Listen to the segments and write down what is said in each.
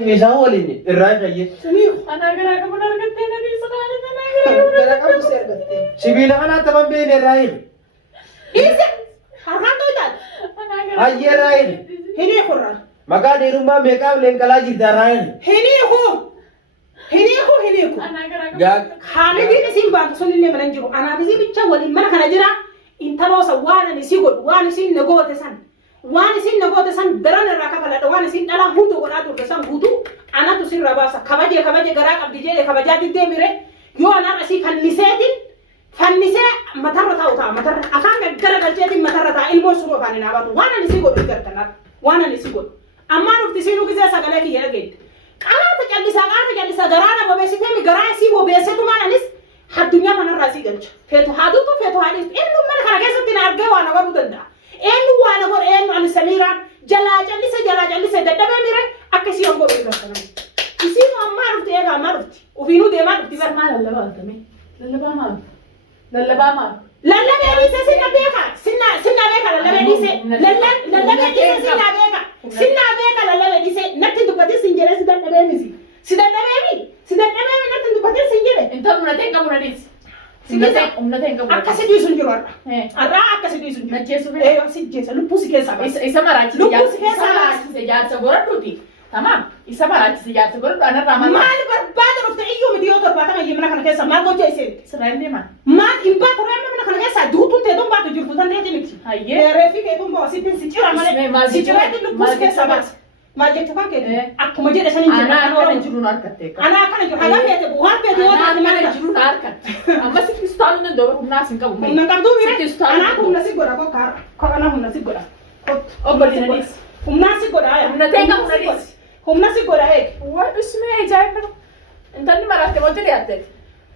ميزاولني الراجع سمير أنا أقرأ كم نرقدين أبي صغار أنا أقرأ سبيل أنا تمام بين الرايل إيش حرام تويتال أنا أقرأ هاي الرايل هني خورا مكان يروما ميكاب لينكلاجي الرايل هني هو أنا أقرأ خالدي نسيم بانك سوني اللي مننجرو أنا بزي بتشاول إن أنا خنجرا إنت لو سوانا نسيقول وانا سين نقوة سن وانا سين نقوة سن دران الركاب لا وانا سين أنا هودو ولا تور سن هودو أنا تسير رباسا كباجي غراك عبد جيل كباجات الدميرة يو أنا أسي فنسة مترة تاوتا مترة أكان غرق الجدي مترة تا إلمو سلو فاني ناباتو وانا نسيقول إكرتنا وانا نسيقول أما نفتسينو كذا سجلك يرجع أنا تجلس غرانا ببسيطة غرانا سيبو بيسيتو ما نس الدنيا من الراسي جنش فيتو حادوتو فيتو حادث إنه من خلاص تنارجع وانا قبض الدا إنه وانا قر إنه عن سميران جلا جلسة دبا ميرة أكسي يوم قبض الدا يصير ما عرفتي إيه ما عرفتي وفينو ده ما عرفتي بس ما للبا تمي للبا ما للا بيدي سنة بيكا سنة بيكا للا بيدي للا بيدي سنة بيكا للا بيدي نكتب بدي سنجرة سيدا نبيمي سيدا نبيمي نكتب بدي سنجرة أنت منتين كموناديس منتين كموناديس أكاسي دي سنجرة أرا أكاسي دي سنجرة نجسوا فيه إيه سنجرة لبوسي كيسا إسا مراتي سجاد سبورة دوتي تمام إسا مراتي سجاد سبورة أنا رامل ما البرباد رفت أيوه مديو ترباتا ما يجمعنا كنا كيسا ما قلت يصير سرعندي ما إمبات رامل من كنا كيسا دوتون تدوم باتو جرفو تانتي ميتي هاي رفيق يدوم بواسي تنسيتيرا مالي سيتيرا لبوسي كيسا بس ما جت فاكر أكو مجد عشان يجي أنا كان يجرون أركتك أنا كان يجي هذا بيته بوهار بيته أنا كان يجرون أركت أما سكستان ندور هم ناس إنكم هم نقدروا ميرة أنا هم ناسي غورا كار أنا هم ناسي غورا أبغى ناديس هم ناسي غورا هم نتيجة هم ناديس هم ناسي غورا هيك واسمه جاي منو أنت اللي مرات تبغى ترياتك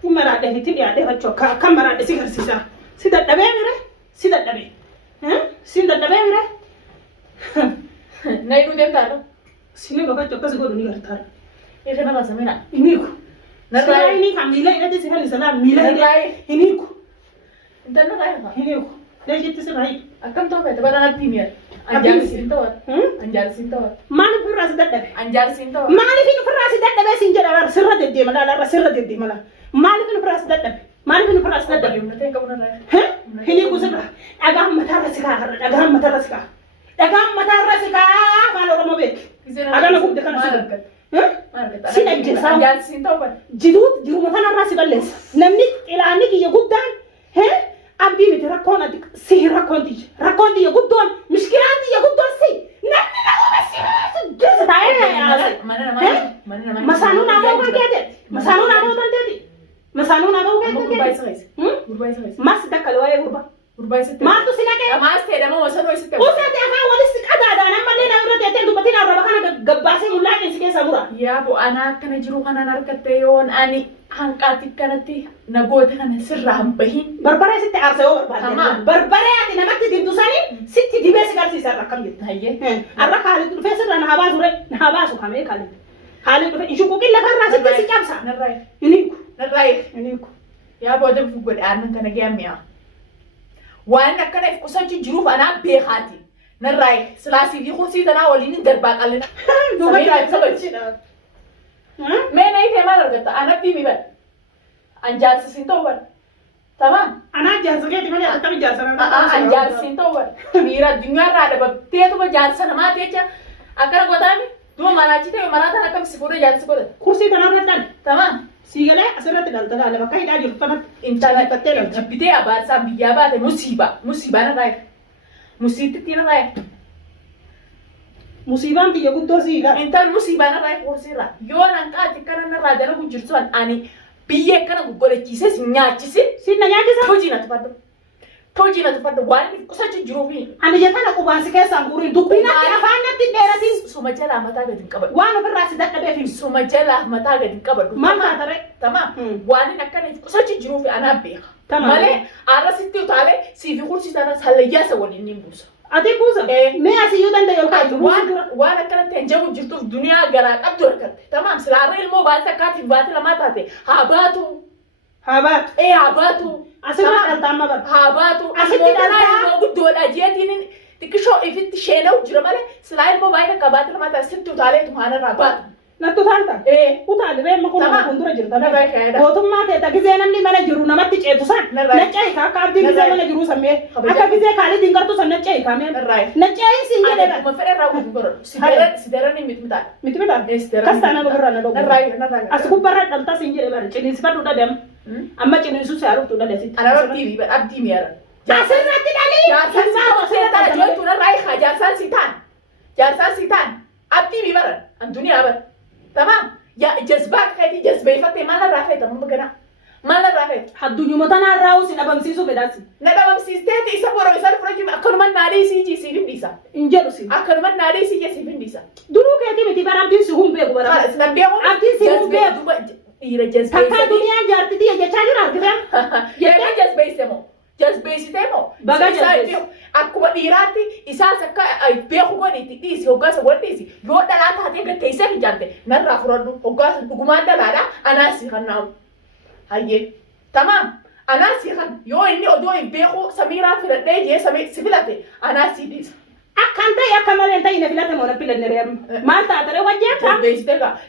في مرات ده تبي عده هتشوف كم مرات ده سيكر سيدا دبي ميرة سيدا دبي سيدا دبي ميرة نايلو ده تارو سيني بقى جوكا سيقول دنيا تارو إيه كنا بسمينا إنيكو نراي إني كم ميلا إذا تسيفني سلام ميلا نراي إنيكو أنت نراي إنيكو ليش تسيفني أكم تو بيت بدنا نتيمير أنجار سينتور أنجار سينتور ما نفر راس دبي أنجار سينتور ما نفر راس دبي سينجر على سرة الدم لا سرة الدم لا ما نفر راس دبي ما نفر راس دبي نتيجة كم نراي إنيكو سبلا أجام متارسكا أجام متارسكا فالو رمو بيك أجام نقول دكان سيدا جلسة أنجار سينتور جدود جرو مثلا راسي بلس نمني إلى أنك يقودان أبدي متى ركون سي ركون دي يقودون مشكلة دي يقودون سي نمني نقول بس جلسة تعالى مسانو نامو كان كده مسانو نامو كان كده مسانو نامو كان كده ما صدق الواي غربة ما تسينا كده ما استيدا ما وصلوا يستوى وسات أنا ولست كذا أنا ما لنا ورد يتدو بدينا ربنا كنا جباسي ملاك إنسكي سامورا يا أبو أنا كنا جرو أنا نركتيون أني هنقاتي كنتي نقول كنا سرهم بهين بربرة ست عرسة تمام بربرة أنت نمت تدوساني ست دي بس كارسي سر رقم جد هي أرى خالد الفيسر أنا هباسه كم خالد يشوفوا كل فرنا ست سكاب سا نرايك يا أبو ده بقول أنا كنا جامعة وأنا كنا في قصة جروف أنا بيخاتي نرايك سلاسي في خصي تنا ولين دربك علينا سمير سبتشنا मैं नहीं थे मार करता अनब भी मिबल अंजार से सिंतो वर तमाम أنا جالسة كده تمانية أنت جالسة अंजार सिंतो वर मेरा दुनिया राडे बब ते तो जलसा नमा ते चा अकर गोदामी तू मराठी ते मराठा ना कम सिकोरे जलसा कोरे कुर्सी तना रटन तमाम सीगले असरत दलता दाले बकाई दाजी रुपना इंटरनेट पत्ते जिबिते आबाद सा बिया बात है मुसीबा ना राय मुसीबत तीन राय musiibaan biyya guddoo siiga intaan musiibaan irraa qorsirra yoo nan qaati kana narraa dana kun jirtu ani biyya kana goggolechiise si nyaachise sinna nyaachisa Toji na tufadhu waan kusachi jiruufi ani jetana qubaansi keessaan guuriin dubbinatti afaanatti dheeratiin suma jala mataa gadi qabadhu waan ofirraa si dadhabee fi suma jala mataa gadi qabadhu maal taatare tamaam waan akkana kusachi jiruufi ana beeka malee arrasitti utaalee siifi kursiisana sallayyaasa waliin ni buusa ati buusa mee asiyyuu danda'e yookaan waan akkanatti hin jabu jirtuuf duniyaa garaa qabdu harkatte tamaam silaarra ilmoo baate akkaatiif baate lamaa taate haa baatu asirra dhaltaamma bar haa baatu asitti dhalaa ilmoo guddoodha jeetiin xiqqishoo ifitti sheena'u jira malee silaa ilmoo baay'ee akka baate lamaa taate sitti utaalee tumaanarraa baatu Nattu taanta. Utaali reemma kun nama kun dura jirta. Gootummaa ta'e gizee namni mana jiru namatti ceetu san. Naccee ka akka abdii gizee mana jiru sammee. Akka gizee kaalitiin gartuu san naccee ka mee. Naccee siin jedhe dha. Ma fedhe raawwatu goro. Sideerani mitmitaa. Mitmitaa. Kastaana birra na dogo. As gubbarra dhalta siin jedhe bari ciniinsifadhu dhadhem. Amma ciniinsu saaruutu dhadhe sitti. Ana abdii miyaara. Asirratti dhalii. Jaarsaan sitaan. Abdii miyaara. Antuniyaa bara. تمام يا جذبات خيتي جذبي فتي ما لا رافيت مو بكنا ما لا رافيت الدنيا متنا راوس نبمسيسو بداسي نبمسيستي يسافر ويسافر فرج اكل من نادي سي جي سي فينديسا انجلوسي اكل من نادي سي جي سي فينديسا دروك يتي متي بار عبدي سهم بيغو بار خلاص نبيغو عبدي سهم بيغو يرا جذبي تكا دنيا جارتي دي يا تشاجر كده يا جذبي سمو جذبي سيتمو بغا akkuma dhiiraatti isaas akka beeku godhiitti dhiisi hoggaasa wal dhiisi yoo dhalaa taatee gatteessee hin jaarte narraa fudhadhu hoggaasa dhugumaan dhalaadha anaasi kan naamu hayyee tamaam anaasi kan yoo inni odoo hin beeku samiiraa filadhee jee si filate anaasi dhiisa. Akkan ta'e akka malee ta'e na filate moo na filanne reemu maal taatare wajjin kaa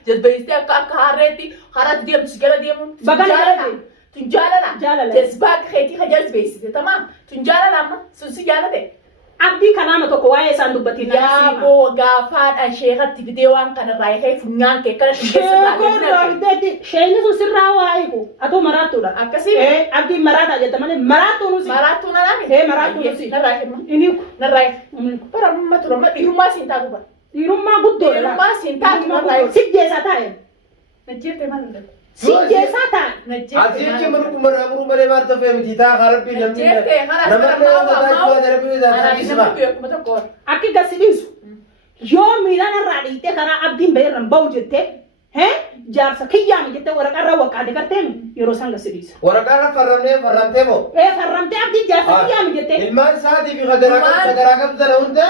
jazbeessitee akka harreetti haraatti deemtu si gara deemuun bagala تنجالنا جذبات خيتي خجلت بيسي تمام تنجالنا أما سوسي جالته abdii kanaama tokko waa'ee isaan dubbatiin yaa boo gaafaan an sheekatti fideewwan kana raayee funyaan kee kana sheeyni sun sirraa waa'ee ku atoo maraattuudha akkasii abdiin maraataa jetta malee maraattuunusi maraattuun anaami maraattuunusi narraayee narraayee bara matu nama dhiirummaa siin taatu bara dhiirummaa guddoodha dhiirummaa siin taatu narraayee sijjeessaa taa'e najjeete maal sijjeessaa taa'e Asirratti muruu muruu malee maal ta'e miti taa harbi namni akki gasidiisu yoo miilaan irraa dhiitee karaa abdiin baheerran bahu jettee jaarsa kiyyaami jettee waraqaarraa waqqaate gartee yeroo san gasidiisa. Waraqaarra farramtee moo? Farramtee abdiin jaarsa kiyyaami jettee. Ilmaan isaatii fi garaa qabdan hunda.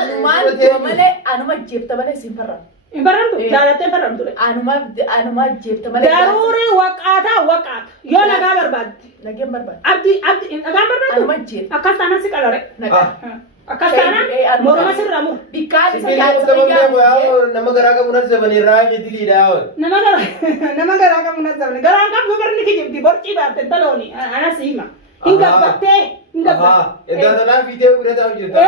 Malee anuma jeefta malee siin farramu. Barantu jaalattee barantu anuma jeefta malee daruuri waqaata yoo nagaa barbaaddi nageen barbaaddi abdi nagaa barbaaddu anuma jeefta akkas taanaan si qalare akkas taanaan morma sirraa mur bikkaan isa yaadsa nama garaa qabu na zabanii raayee diliidhaa nama garaa qabu na zabanii garaa qabu barni kijibdi borcii baafte talooni ana siima hin gabbattee egaa tanaa fiitee bira taa'u jirta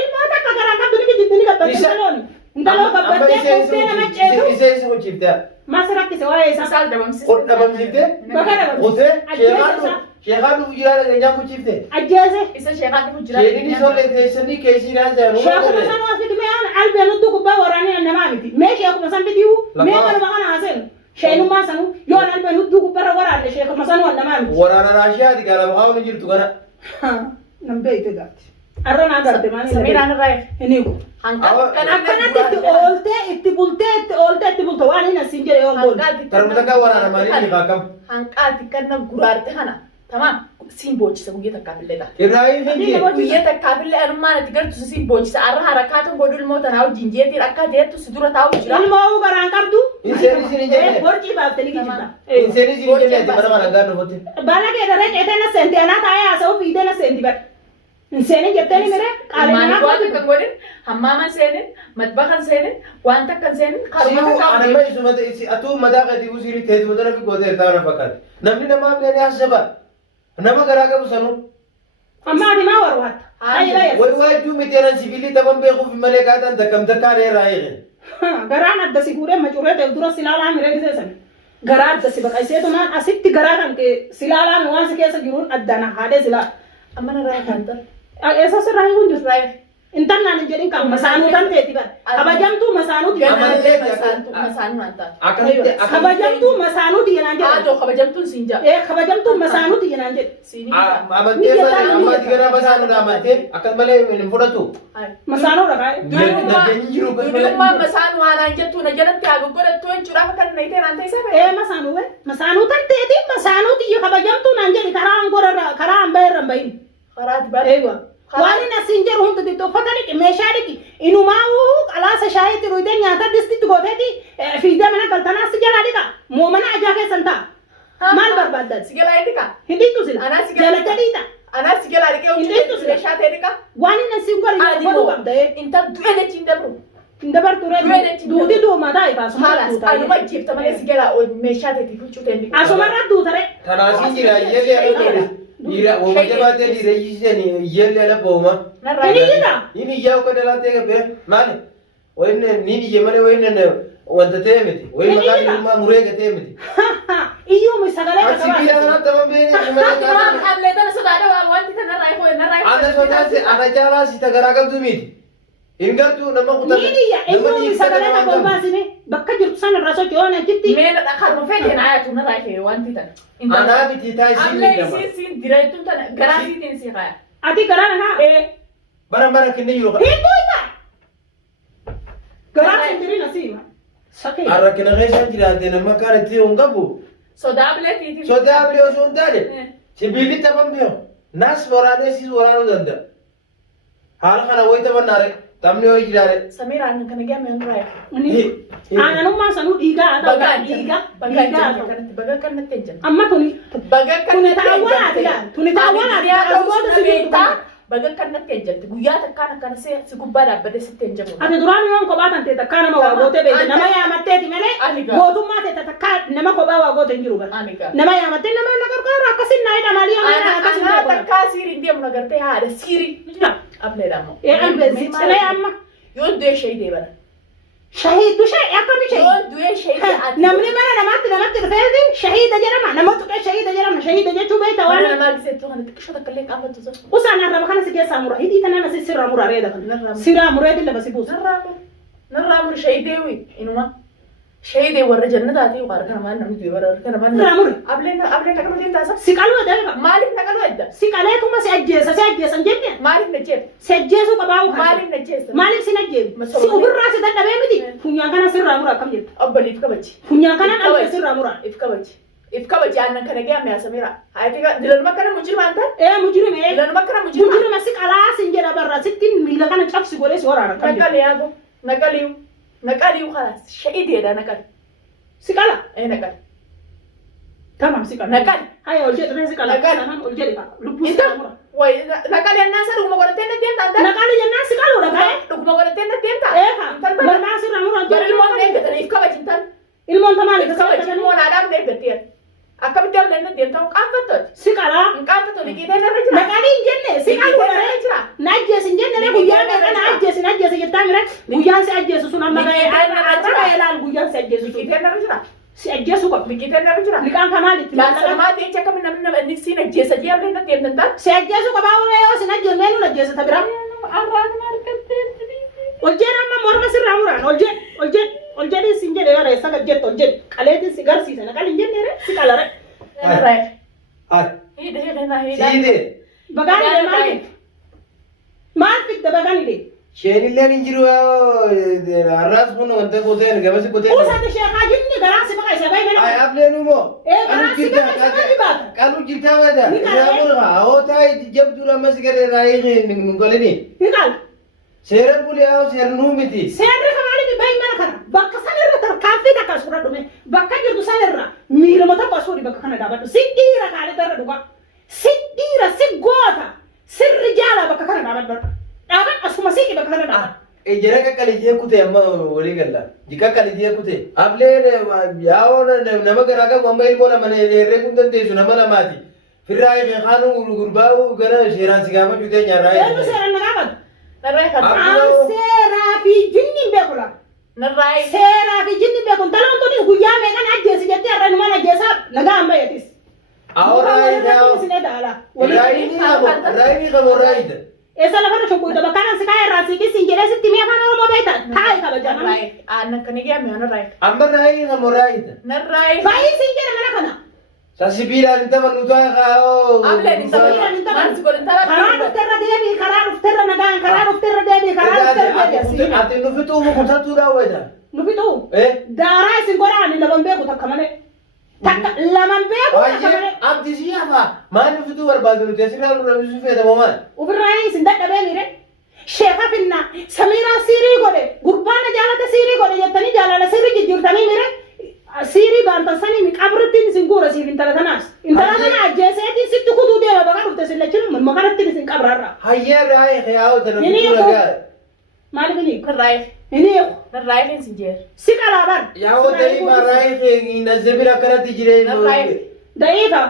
ilmaa takka garaa qabdu ni kijibdi ni gabbatte talooni Ndalo babate kuste na machetu. Ise hojjifte. Masirratti se waa'ee isaa saal dabamsiste. Qod dabamsifte. Bakka dabamsifte. Qotee sheekhaan jiraala ganyaan kuchifte. Ajjeese. Isa sheekhaan kun jiraala. Sheekni solle teessanii keessii raasanu. Sheekuma san waafiti mee'aan albeenutu gubbaa waraanii namaa miti. Mee sheekuma san bidiyu mee manuma kana haasenu. Sheenummaa sanu yoo albeenutu gubbarra waraanne sheekuma san waan namaa miti. Waraana raashiyaati gara bahaa wani jirtu kana. Nam beekte gaati. Arraan agarte maanii. Samiiraan irraa hiniiku. Akkanatti itti bultee itti bulte waan hin asiin jedhe yoo boolu. Tarmuta kan waraana maanii ni baakam. Hanqaati kan na guraarte kana tamam siin boochisa guyyaa takkaafillee ta'a. Ibrahim hindi. Guyyaa takkaafillee anummaan itti gartu siin boochisa arra harakaatan godhu ilmoo tanaa wajjin jeetiin akka deettu si dura taa'u jira. Ilmoo garaan qabdu. Inseen isin hin jenne. Borcii baaftee ni kijibta. Inseen isin hin jenne mana mana gaar dhufotte. Baala kee daree ceetee na seenti anaa taa'ee haasa'u fiidee na seenti bara. Inseenii jettee ni mere qaalina waan kan godhin hammaaman seenin matbakan seenin waan takkan seenin karuma takka anama isumata isi atu madaa qadi usiri teeti mudana fi goote taana fakkaate namni namaa gadi hasaba nama garaa qabu sanu amma ati maa warwaata way waajjuu miteeran sibiilii taban beekuuf malee kaatan takkam takkaan eerraa eegen garaan adda si fuudhee macurree ta'e dura silaalaa miree giseessan garaa adda si baqayseetumaan asitti garaa kan silaalaa waan si keessa jiruun addana haadhee silaa amma na raa kan ta'e Esa sirraa hin jirtu. Intan naan hin jedhin kan masaanuu tan ta'eeti bara. Kabajamtuu masaanuuti. Masaanuu naan ta'a. Kabajamtuu masaanuuti yenaan jedhu. Joo kabajamtuun siin jaa. Kabajamtuu masaanuuti yenaan jedhu. Amantee sana ammaati gara masaanuudha amantee akkas malee hin fudhatu. Masaanuudha kaa'e. Durummaa masaanuu haanaan jettu na jalatti haa goggodhattu jechuudhaaf akka na itee naan ta'e masaanuu masaanuu tan ta'eeti masaanuuti iyo kabajamtuu naan jedhi karaa hambaa irra hin bahin. Waan inni asiin jiru hundi xixiqqoofata dhiqi meeshaa dhiqi inumaa qalaasa shaayiitti ruuyitee nyaata distitti gooteeti fiidee mana galtanaas jala dhiqa moo mana ajaa keessan ta'a maal barbaaddan si jalaa dhiqa hin dhiqtu sila jalattee dhiita anaa si jalaa dhiqee hojii meeshaa ta'e dhiqa waan inni asiin godhu godhuu qabda intal du'e jechiin dabru Dabar ture duuti duumataa ifa Halas anuma jibta malee si gala meeshaa ta'e fuchuu ta'e. Asumarra duutare. Tanaasiin jira iyyellee ala booma. Dhiira ooma jabaatee dhiira iyyiseen iyyellee ala booma. Ini jira. Inni iyyaa uffata dalaatee gabbee maali? Wayinne niin iyye malee wayinne wanta ta'e miti. Wayin maqaan ilmaa mureega ta'e miti. Iyyuu sagalee Ati sibiila kanatti tapham beene malee Waan allee tana sodaadha waan wanti tanarraa ifoo narraa ifoo. ana sodaasi ana caalaa si tagaraa qabdu miti. Ingartuu nama kutan. Niniya iyyuu sagalee na bombaasine bakka jirtu sanarraa socho'oon achitti. Meena dhaqarru fedhe na ayatu narraa ifee wanti tana. Anaa biti taa'isiin Allee ni nama. isiin direettuun tana garaa siitiin si kaya. Ati garaa nagaa. Bara kinni jiru. Hiituu ita. Garaa sindirin asiima. Sakee. Har'a kina keessaan jiraate nama kaan itti hin qabu. Sodaa bileetiitii. Sodaa bilee osoo hin taane sibiilli tapham biyo. Nas waraanee siis waraanuu danda'a. Haala kana wayi taphannaare taphni ho'i jiraare. Samiiraan kana gaamee narraa ifee. Aananummaa sanuu dhiigaa haa ta'u dhiigaa. Baga kanatti ejjan. Amma tuni. Baga Tuni taawwanaati yaa. Tuni taawwanaati yaa. Asumootu si beektaa. Baga kanatti ejjatti guyyaa takkaan akkana si gubbaa dhaabbate sitti hin jabu. Ati duraan yoon kophaa tante takkaa nama waa gootee beekte nama yaamatteeti malee gootummaa ta'e takkaa nama kophaa waa goote hin jiru bara. Nama yaamattee nama na gargaaru akkasin naa hidha maalii amma akkasin Ana takkaa siiri hin deemu nagartee haadha siiri. Ableedha ammoo. Albeezi cilee amma. Yoo du'e shahidee bara. Shahiidu shahii akkami shahii. Yoo du'e shahidee ati. Namni mana namatti dhufeeti shahiida jedhama nama tuqee shahiida jedhama shahiida jechuu beekta waan. Mana namaa giseetu kana xiqqishoo takka illee qaamatu isa. Usaan arraba kana si keessaa mura hidhii tanaa nasi sirraa mura reeda kan. Sirraa mureetiin lafa si buusa. Narraa mur shahidee wi inuma. Shahidee warra jannataati warra kana maan namni du'e warra kana maan. Sirraa muri. Ableen akka malee taasa. Si qaluu edda. Maaliif na qaluu edda? Si qaleetuma si ajjeesan jenne. Maaliif na jeeta? Si ajjeesuu qabaa'u kan. Maaliif na jeesta? Maaliif si ajjeesu? Si ofirraa si dadhabee miti. Funyaan kana sirraa mura akkam jettu. Obboliif kabaji. Funyaan kana dhalli sirraa mura. If kabaji. If kabaji aannan kana gaame asamira. Haati ka dilanuma kana mujirma anta? Mujirime. Dilanuma kana mujirma. Mujirima si qalaa sin jedha barra sittiin miila kana cabsi godhee si waraana kan. Naqali yaago. Naqaliyu khalas. Shahideedha naqali. Si qala? Naqali. Tamam si qala. Naqali. Haya ol jedhe si qala. Naqali. Ol jedhe ka. Lubbuu si qala. Way naqali annaa sa dhuguma godhattee na deemta anta? Naqali jennaan si qaluu dha. Dhuguma godhattee na deemta? Eeka. Barnaa sirraa mura Bari ilmoon eeggatan if kabaji intal. ilmoon tamaali If kabaji ilmoon haadhaan eeggatteera. Akkamitti amleen na deemta qaanfattooti? si qalaa. Hin qaanfattu liqiitee narra jira. Naqali hin jenne si qaluu dha. Na ajjeesin jenne guyyaa meeqa na ajjeesin jettaa mire guyyaan si ajjeesu sun amma ga'ee laal guyyaan si ajjeesu sun. Liqiitee narra jira. Si ajjeesu qabu. Liqiitee narra jira. Liqaan kamaalitti? Laasamaa ta'e jecha kami namni nama inni siin ajjeesa jee amleen na deemtan ta'a. Si ajjeesu qabaa uree yoo sin ajjeesu meenu ajjeesa ta bira. Arraan margatteetti. Oljeen amma morma sirraa muraan oljeen sin jedhe yoo reessa gajjettu oljeen qaleetiin si garsiisa naqali hin jenne si qalare. Siidee. Bagaan ile maal fidda bagaan ile. Sheenilleen hin jiru har'aas kun wanta qoteen gabasi qoteen. Uusatti sheekaa jinni garaa si baqa isa bayi Ay mana. ableen umoo. Garaa si baqa isa bayi baata. Kanu jirtaa wada. Ni kale. Raamul haa hootaa jabduu lamma sigare raayee nun golini. Ni qaal. Seera buliyaa seera nuu miti. Seerri kamaalitti bayi mana kana bakka sanirra tarkaanfii takka suura dhume bakka jirtu sanirra miilama tokko asuudhi bakka kana dhaabadhu si dhiira kaalita irra dhugaa si dhiira si goota sirri jaala bakka kana dhaabadhu dhaaban asuma siiqi bakka kana dhaabadhu. Ejjera kakkalijee kutee amma walii galla. Kakkalijee kutee. Ableen yaa'oo nama garaa qabu amma ilmoo nama herree kun dandeessu nama lamaati. Firraa eegee haanuu gurbaa'uu gara seeraan si gaama jutee nyaarraa Eenyu seeraan na gaafatu? Narraa kan. Aan seeraa fi jinni hin beeku laa. Narraa. Seeraa fi jinni hin beeku talaan tunis guyyaa meeqan ajjeesi jettee har'a numaan ajjeesaa nagaa amma yetis. Raayii qabu raayida. Eessa lafa na shukkuuta bakka nan si kaa irraa siiqis hin jedhee sitti mee afaan Oromoo beekta taa'e kabajaa. Narraa. Aannan kana gaame narraa. Amma raayii qabu raayida. Narraa. Baay'ee siin jedhe mana kana. Sasibiilaan hin taphannu ta'a kaa'oo. Ableen hin taphannu. Maansi godhan tapha. Karaa dhufteerra deebii karaa dhufteerra nagaan karaa dhufteerra deebii karaa dhufteerra deebii. Ati nu fixuu mukutattuu daawwata. Nu fixuu. Daaraa isin godhaan laman beeku takka malee. Takka laman beeku takka malee. Abdi si hafa maal nu fixuu barbaadu nuti asirraa nu rabisu feetamoo maal. Ofirraa isin dadhabee miire. Sheeka finna Samiraa siirii godhe gurbaana jaalata siirii godhe jettanii jaalala siirii jijjiirtanii miire. Siirii baantan sanii mi qabrittiin isin guura siif intala tanaas. Intala tana ajjeeseetiin sitti kutuu deema bakka dhufte sin lachiin makanattiin isin qabraarra. Hayyee raayii xiyaa'oo tana fixuu nagaa. Maaliif inni? Narraa. Ini Narraa illee si jeer. si karaban. Yaa wadda ifa raayii nazabira akkanatti jiree. Daifa.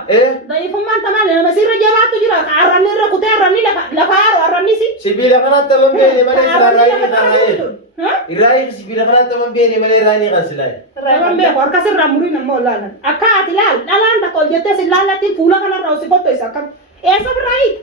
Daifa man tamale nama sirra jamaatu jira ka arranni irra kutee arranni lafa yaaru arranni si. Sibiila kanatti taman beene malee sila raayii kanaa. Raayii sibiila kanatti taman beene malee raayii kan silaa. Taman beeku harka sirraa murii nama olaalan. Akka ati laal dhalaan takka ol jettee si laallatti fuula kanarraa si qopheessa akkam. Eessa birraa hiika?